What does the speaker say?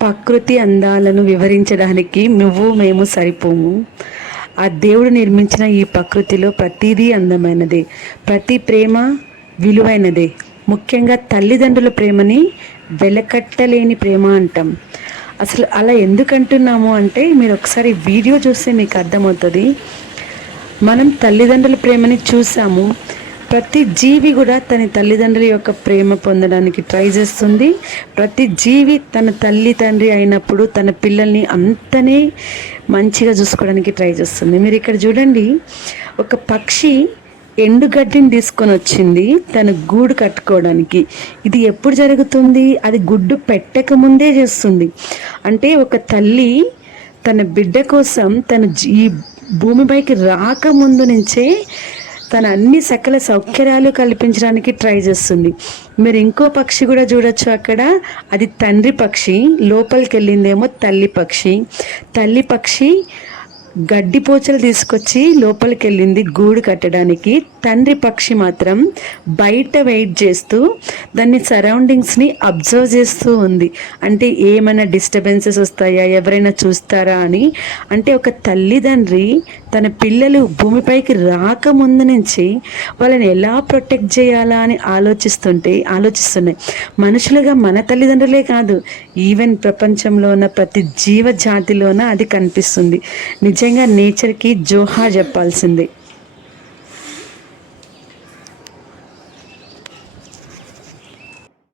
ప్రకృతి అందాలను వివరించడానికి నువ్వు మేము సరిపోము. ఆ దేవుడు నిర్మించిన ఈ ప్రకృతిలో ప్రతిదీ అందమైనదే, ప్రతి ప్రేమ విలువైనదే. ముఖ్యంగా తల్లిదండ్రుల ప్రేమని వెలకట్టలేని ప్రేమ అంటాం. అసలు అలా ఎందుకంటున్నాము అంటే మీరు ఒకసారి వీడియో చూస్తే మీకు అర్థమవుతుంది. మనం తల్లిదండ్రుల ప్రేమని చూసాము. ప్రతి జీవి కూడా తన తల్లిదండ్రుల యొక్క ప్రేమ పొందడానికి ట్రై చేస్తుంది. ప్రతి జీవి తన తల్లి తండ్రి అయినప్పుడు తన పిల్లల్ని అంతనే మంచిగా చూసుకోవడానికి ట్రై చేస్తుంది. మీరు ఇక్కడ చూడండి, ఒక పక్షి ఎండుగడ్డిని తీసుకొని వచ్చింది తన గూడు కట్టుకోవడానికి. ఇది ఎప్పుడు జరుగుతుంది? అది గుడ్డు పెట్టక ముందే చేస్తుంది. అంటే ఒక తల్లి తన బిడ్డ కోసం ఈ భూమిపైకి రాకముందు నుంచే తన అన్ని సకల సౌకర్యాలు కల్పించడానికి ట్రై చేస్తుంది. మీరు ఇంకో పక్షి కూడా చూడొచ్చు. అక్కడ అది తండ్రి పక్షి, లోపలికి వెళ్ళిందేమో తల్లి పక్షి. తల్లి పక్షి గడ్డి పోచలు తీసుకొచ్చి లోపలికి వెళ్ళింది గూడు కట్టడానికి. తండ్రి పక్షి మాత్రం బయట వెయిట్ చేస్తూ దాన్ని సరౌండింగ్స్ని అబ్జర్వ్ చేస్తూ ఉంది. అంటే ఏమైనా డిస్టర్బెన్సెస్ వస్తాయా, ఎవరైనా చూస్తారా అని. అంటే ఒక తల్లిదండ్రి తన పిల్లలు భూమిపైకి రాకముందు నుంచి వాళ్ళని ఎలా ప్రొటెక్ట్ చేయాలా అని ఆలోచిస్తున్నాయి. మనుషులుగా మన తల్లిదండ్రులే కాదు, ఈవెన్ ప్రపంచంలో ఉన్న ప్రతి జీవజాతిలోన అది కనిపిస్తుంది. నిజంగా నేచర్కి జోహార్ చెప్పాల్సిందే.